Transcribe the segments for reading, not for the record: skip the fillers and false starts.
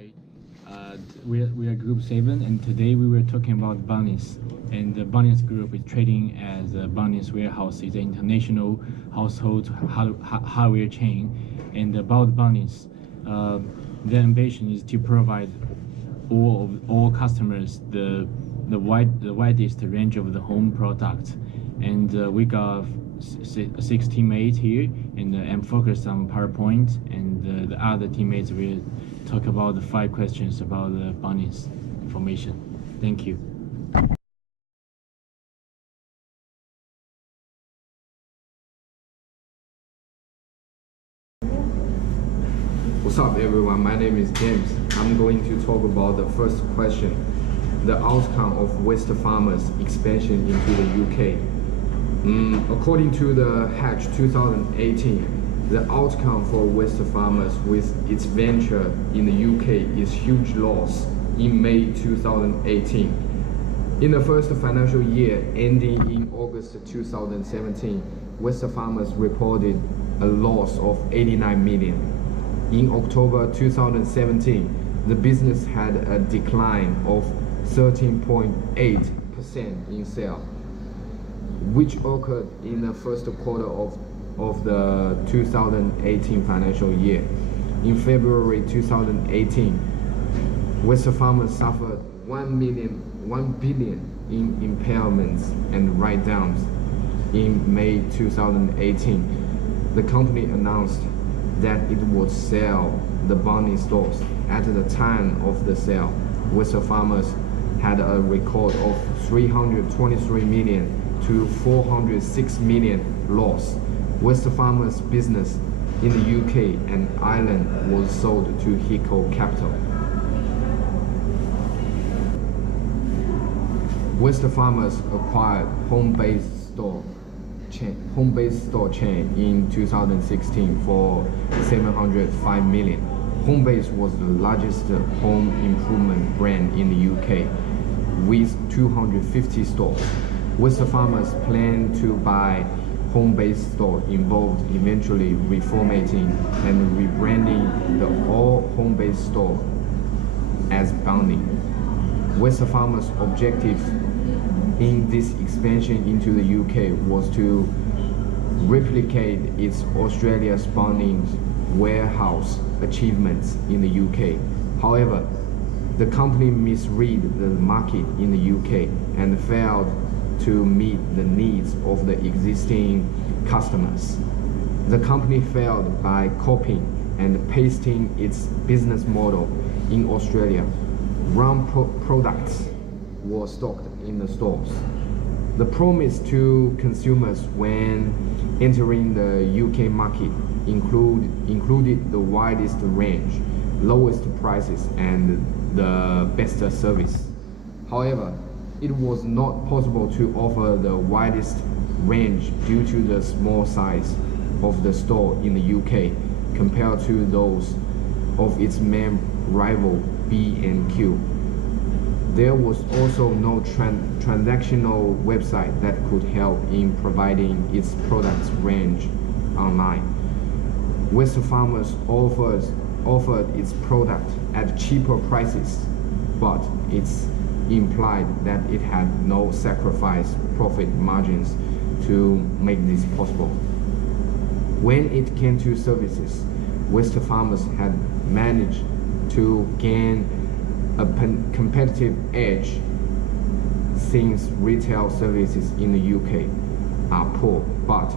Hi, we are Group 7, and today we were talking about Bunnies. And the Bunnies Group is trading as Bunnies Warehouse. It's an international household hardware chain. And about Bunnies, their ambition is to provide all customers the widest range of the home products. And we got 6 teammates here, and I'm focused on PowerPoint, and the other teammates will talk about the 5 questions about the Bunnies information. Thank you. What's up, everyone? My name is James. I'm going to talk about the first question, the outcome of West Farmers expansion into the UK. According to the Hatch 2018, the outcome for West Farmers with its venture in the UK is huge loss in May 2018. In the first financial year ending in August 2017, West Farmers reported a loss of 89 million. In October 2017, the business had a decline of 13.8% in sales, which occurred in the first quarter of the 2018 financial year. In February 2018, West Farmers suffered 1 billion in impairments and write-downs. In May 2018, the company announced that it would sell the Bunnies stores. At the time of the sale, West Farmers had a record of 323 million to 406 million loss. West Farmers business in the UK and Ireland was sold to Hiko Capital. West Farmers acquired home-based store chain in 2016 for 705 million. Homebase was the largest home improvement brand in the UK with 250 stores. West Farmers' plan to buy home-based store involved eventually reformatting and rebranding the all home-based store as Bunny. West Farmers' objective in this expansion into the UK was to replicate its Australia's Bunnies warehouse achievements in the UK. However, the company misread the market in the UK and failed to meet the needs of the existing customers. The company failed by copying and pasting its business model in Australia. Wrong products were stocked in the stores. The promise to consumers when entering the UK market included the widest range, lowest prices, and the best service. However, it was not possible to offer the widest range due to the small size of the store in the UK compared to those of its main rival B&Q. There was also no transactional website that could help in providing its products range online. West Farmers offered its product at cheaper prices, but it's implied that it had no sacrifice profit margins to make this possible. When it came to services, West Farmers had managed to gain a competitive edge since retail services in the UK are poor, but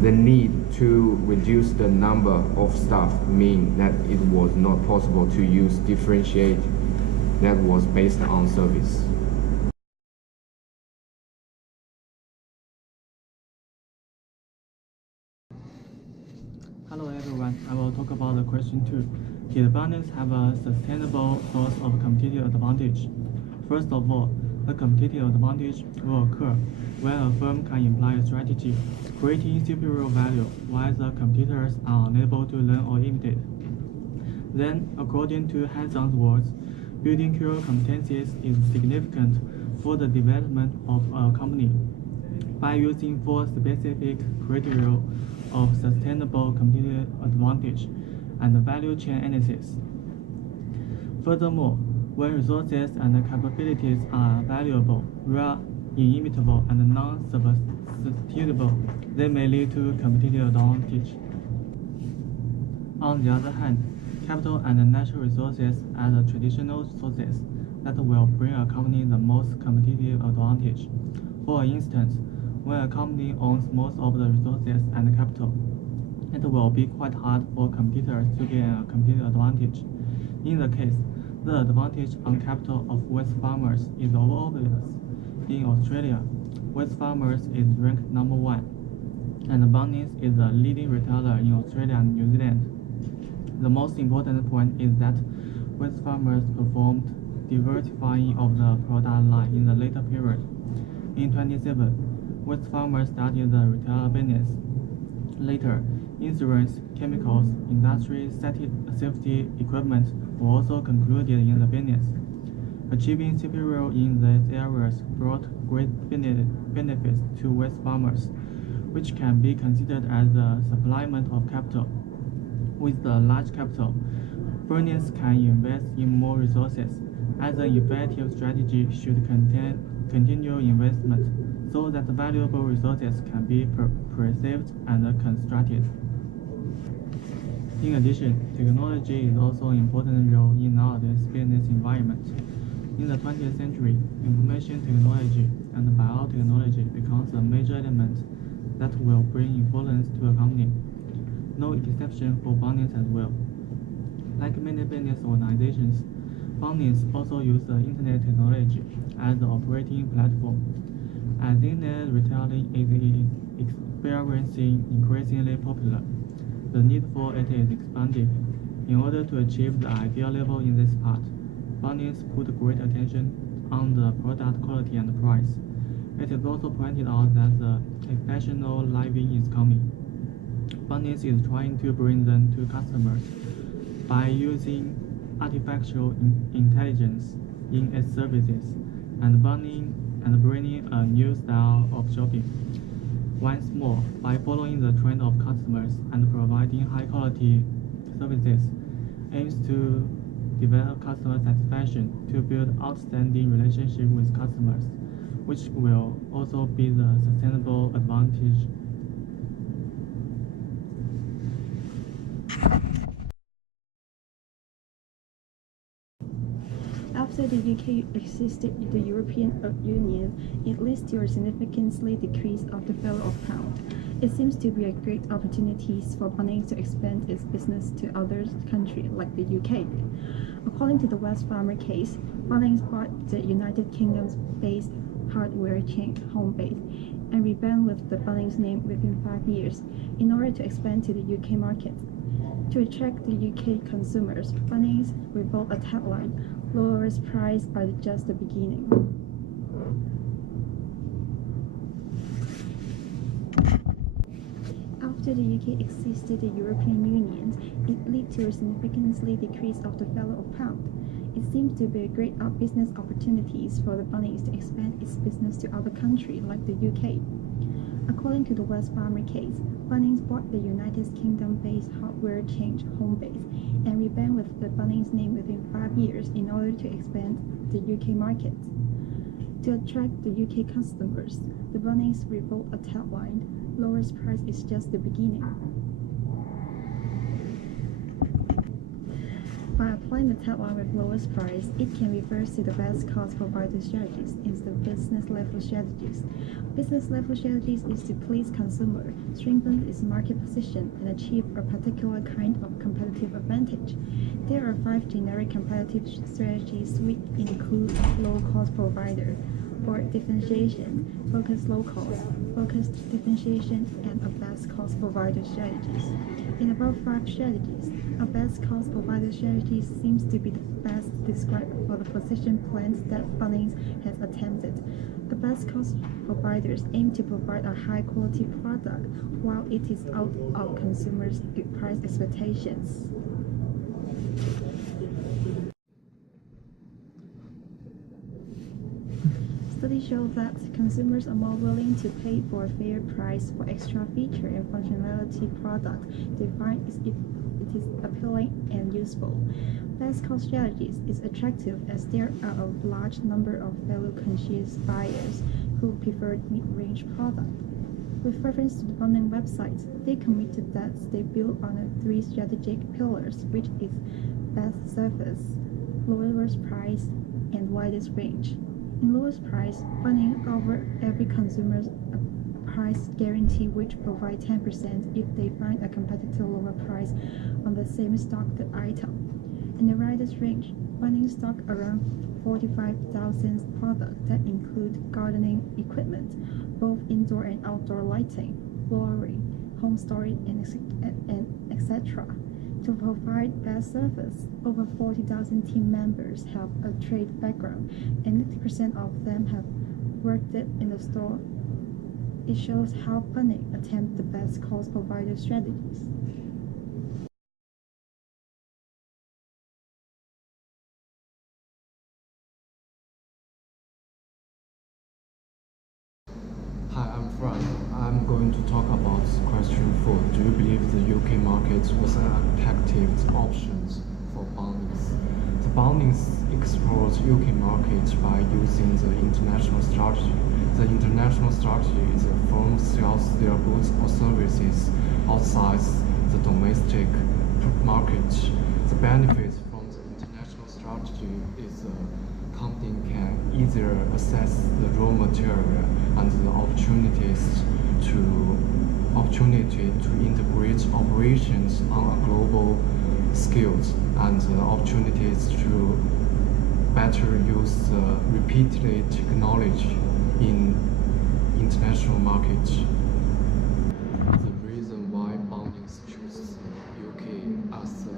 the need to reduce the number of staff mean that it was not possible to use differentiate that was based on service. Hello everyone, I will talk about the question 2. Did Bunnies have a sustainable source of competitive advantage? First of all, the competitive advantage will occur when a firm can imply a strategy, creating superior value while the competitors are unable to learn or imitate. Then, according to Hansen's words, building core competencies is significant for the development of a company. By using 4 specific criteria of sustainable competitive advantage and value chain analysis, Furthermore, when resources and capabilities are valuable, rare, inimitable, and non-substitutable, they may lead to competitive advantage. On the other hand, capital and natural resources are the traditional sources that will bring a company the most competitive advantage. For instance, when a company owns most of the resources and capital, it will be quite hard for competitors to gain a competitive advantage. In the case, the advantage on capital of Wesfarmers is obvious. In Australia, Wesfarmers is ranked number 1, and Bunnings is the leading retailer in Australia and New Zealand. The most important point is that Wesfarmers performed diversifying of the product line in the later period. In 2007, Wesfarmers started the retail business. Later, insurance, chemicals, industry safety equipment were also concluded in the business. Achieving superior in these areas brought great benefits to Wesfarmers, which can be considered as the supplement of capital. With the large capital, Bunnings can invest in more resources, as an effective strategy should continue investment so that valuable resources can be preserved and constructed. In addition, technology is also an important role in nowadays business environment. In the 20th century, information technology and biotechnology becomes a major element that will bring influence to a company. No exception for Bunnings as well. Like many business organizations, Bunnings also use the internet technology as the operating platform. As internet retailing is experiencing increasingly popular, the need for it is expanding. In order to achieve the ideal level in this part, Bunnings put great attention on the product quality and price. It is also pointed out that the exceptional living is coming. Bunnings is trying to bring them to customers by using artificial intelligence in its services and bringing a new style of shopping. Once more, by following the trend of customers and providing high-quality services, aims to develop customer satisfaction to build outstanding relationship with customers, which will also be the sustainable advantage. After the UK exited the European Union, it leads to a significantly decrease of the value of pound. It seems to be a great opportunity for Bunnings to expand its business to other countries like the UK. According to the Wesfarmers case, Bunnings bought the United Kingdom-based hardware chain Homebase and rebranded with the Bunnings name within 5 years in order to expand to the UK market. To attract the UK consumers, Bunnings revoked a tagline, "Lowest price are just the beginning." After the UK exited the European Union, it led to a significantly decrease of the value of pound. It seems to be a great business opportunities for the Bunnings to expand its business to other countries like the UK. According to the Wesfarmers case, Bunnings bought the United Kingdom-based hardware chain Homebase and rebranded with the Bunnings name within 5 years in order to expand the UK market. To attract the UK customers, the Bunnings revoked a tagline, "Lowest price is just the beginning." By applying the tagline with lowest price, it can reverse to the best cost provider strategies instead of business level strategies. Business level strategies is to please consumer, strengthen its market position, and achieve a particular kind of competitive advantage. There are 5 generic competitive strategies which include low cost provider, or differentiation, focused low cost, focused differentiation, and a best cost provider strategies. In about 5 strategies, a best cost provider strategy seems to be the best described for the position plans that Bunnings has attempted. The best cost providers aim to provide a high quality product while it is out of consumers' price expectations. Studies show that consumers are more willing to pay for a fair price for extra feature and functionality product they find is appealing and useful. Best cost strategies is attractive as there are a large number of value-conscious buyers who prefer mid-range product. With reference to the bundling websites, they committed that they build on three strategic pillars, which is best service, lowest price, and widest range. In lowest price, bundling offers every consumer a price guarantee which provides 10% if they find a competitive lower price on the same stocked item. In the widest range, bundling stock around 45,000 products that include gardening equipment, both indoor and outdoor lighting, flooring, home storage, and etc. To provide best service, over 40,000 team members have a trade background, and 90% of them have worked in the store. It shows how bundling attempts the best cost provider strategies. Hi, I'm Frank. I'm going to talk about question 4. Do you believe the UK market was an attractive option for Bunnings? The Bunnings explores UK market by using the international strategy. The international strategy is a firm sells their goods or services outside the domestic market. The benefits from the international strategy is the company can either access the raw material and the opportunity to integrate operations on a global scale and the opportunities to better use the repeated technology in international markets. The reason why Bunnings chooses UK as the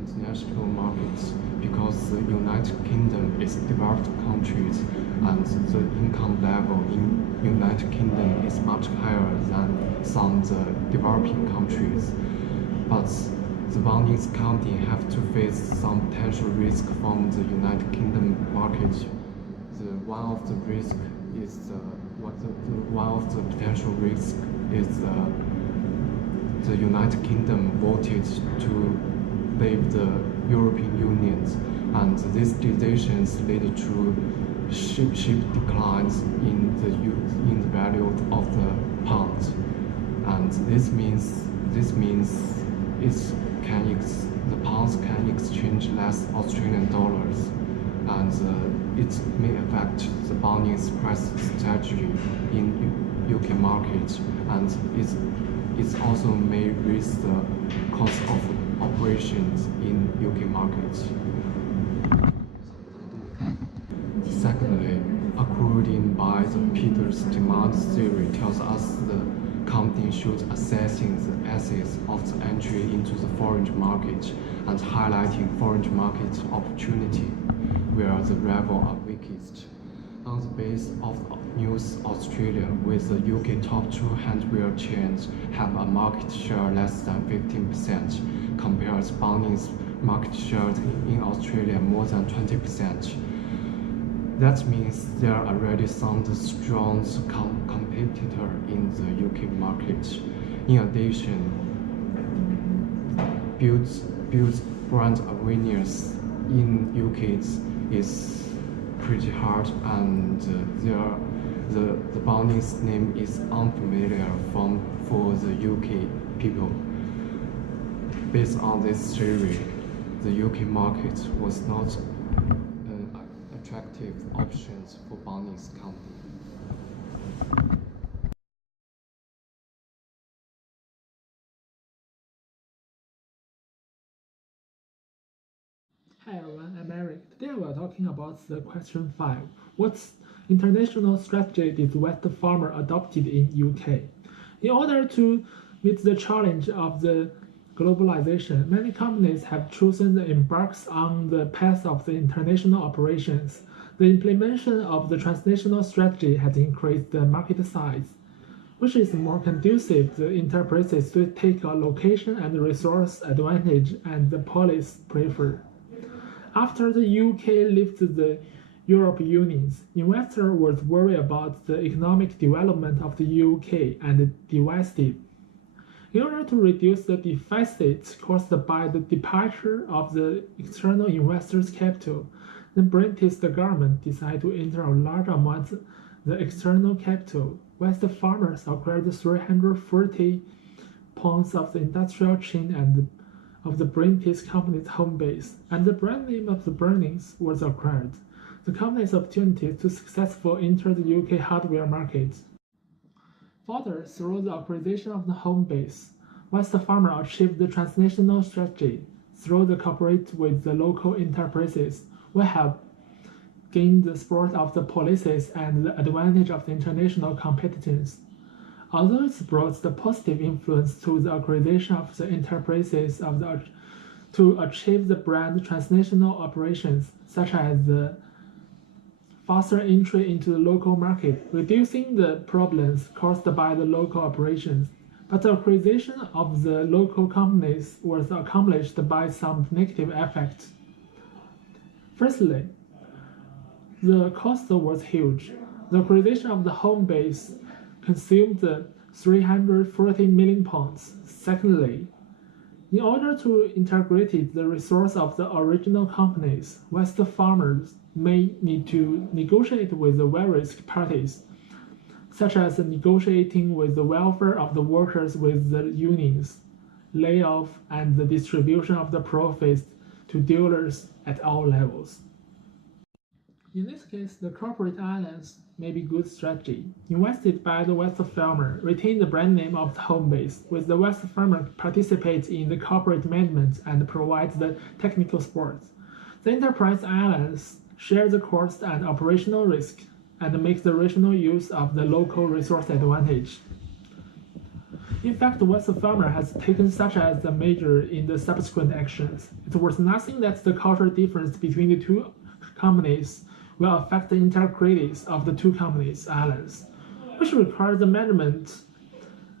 international market because the United Kingdom is developed countries and the income level in United Kingdom is much higher than some the developing countries. But the Bunnings company have to face some potential risk from the United Kingdom market. One of the potential risk is the United Kingdom voted to leave the European Union, and these decisions led to sharp declines in the value of the pound, and this means the pounds can exchange less Australian dollars, and it may affect the Bunnings price strategy in UK market, and it also may raise the cost of operations in UK market. Secondly, according by the Peter's demand theory tells us the company should assessing the assets of the entry into the foreign market and highlighting foreign market opportunity where the rival are weakest. On the base of News Australia, with the UK top 2 handwear chains have a market share less than 15%, compared to Bunnings market share in Australia more than 20%. That means there are already some strong competitor in the UK market. In addition, builds brand awareness in UK is pretty hard, and the Bunnings name is unfamiliar for the UK people. Based on this theory, the UK market was not attractive options for Bunnings company. Hi everyone, I'm Eric. Today we are talking about the question 5. What international strategy did West Farmer adopted in UK? In order to meet the challenge of the globalization, many companies have chosen to embark on the path of the international operations. The implementation of the transnational strategy has increased the market size, which is more conducive to enterprises to take a location and resource advantage and the policy prefer. After the UK left the European Union, investors were worried about the economic development of the UK and divested. In order to reduce the deficit caused by the departure of the external investors' capital, the British government decided to enter a large amount of the external capital. West farmers acquired 340 pounds of the industrial chain and of the British company's home base, and the brand name of the Burnings was acquired. The company's opportunity to successfully enter the UK hardware market. Further, through the acquisition of the home base, West Farmer achieved the transnational strategy. Through the cooperation with the local enterprises, we have gained the support of the policies and the advantage of the international competence. Although it brought the positive influence to the acquisition of the enterprises to achieve the brand transnational operations, such as the faster entry into the local market, reducing the problems caused by the local operations. But the acquisition of the local companies was accomplished by some negative effects. Firstly, the cost was huge. The acquisition of the home base consumed 340 million pounds. Secondly, in order to integrate the resource of the original companies, West Farmers may need to negotiate with the various parties, such as negotiating with the welfare of the workers with the unions, layoff, and the distribution of the profits to dealers at all levels. In this case, the corporate alliance may be good strategy. Invested by the West Farmer, retain the brand name of the home base, with the West Farmer participates in the corporate management and provides the technical support. The enterprise alliance shares the cost and operational risk and makes the rational use of the local resource advantage. In fact, West Farmer has taken such as the measure in the subsequent actions. It was nothing that the cultural difference between the two companies will affect the integrity of the two companies' alliance, which requires the management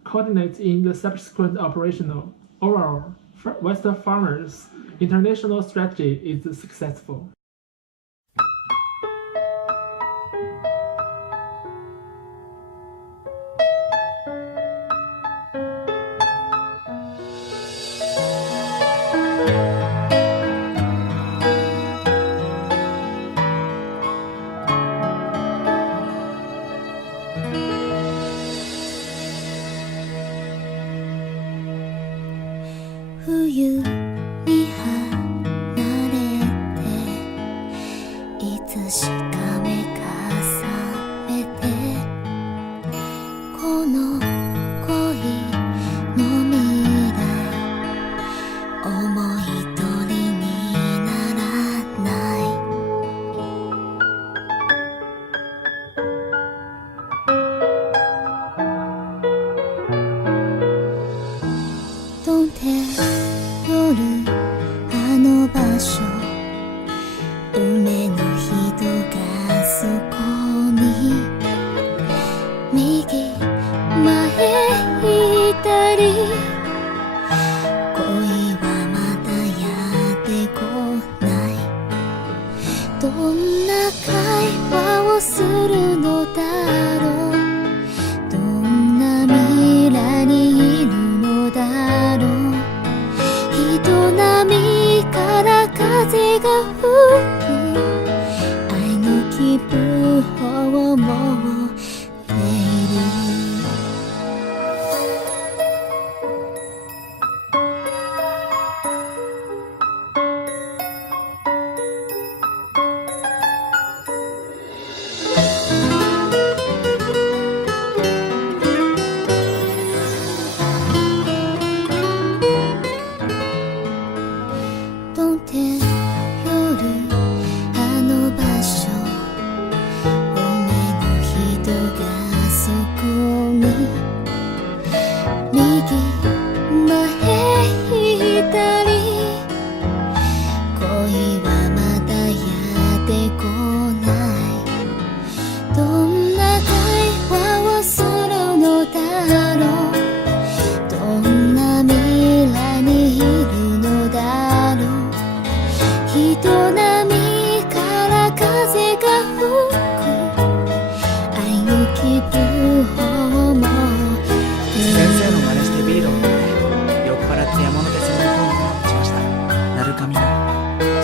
coordinate in the subsequent operational. Overall, West Farmers' international strategy is successful.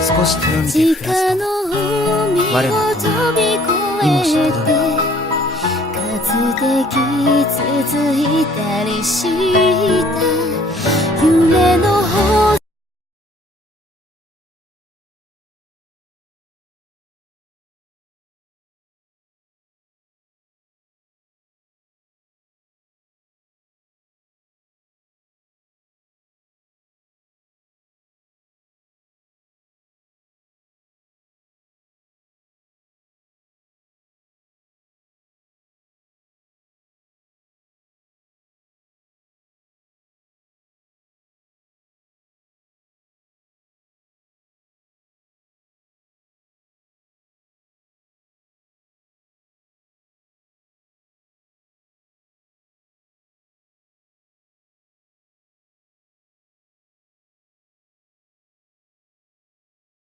少し手を見てふらすと我は今もしとどめ続き続いたりした夢の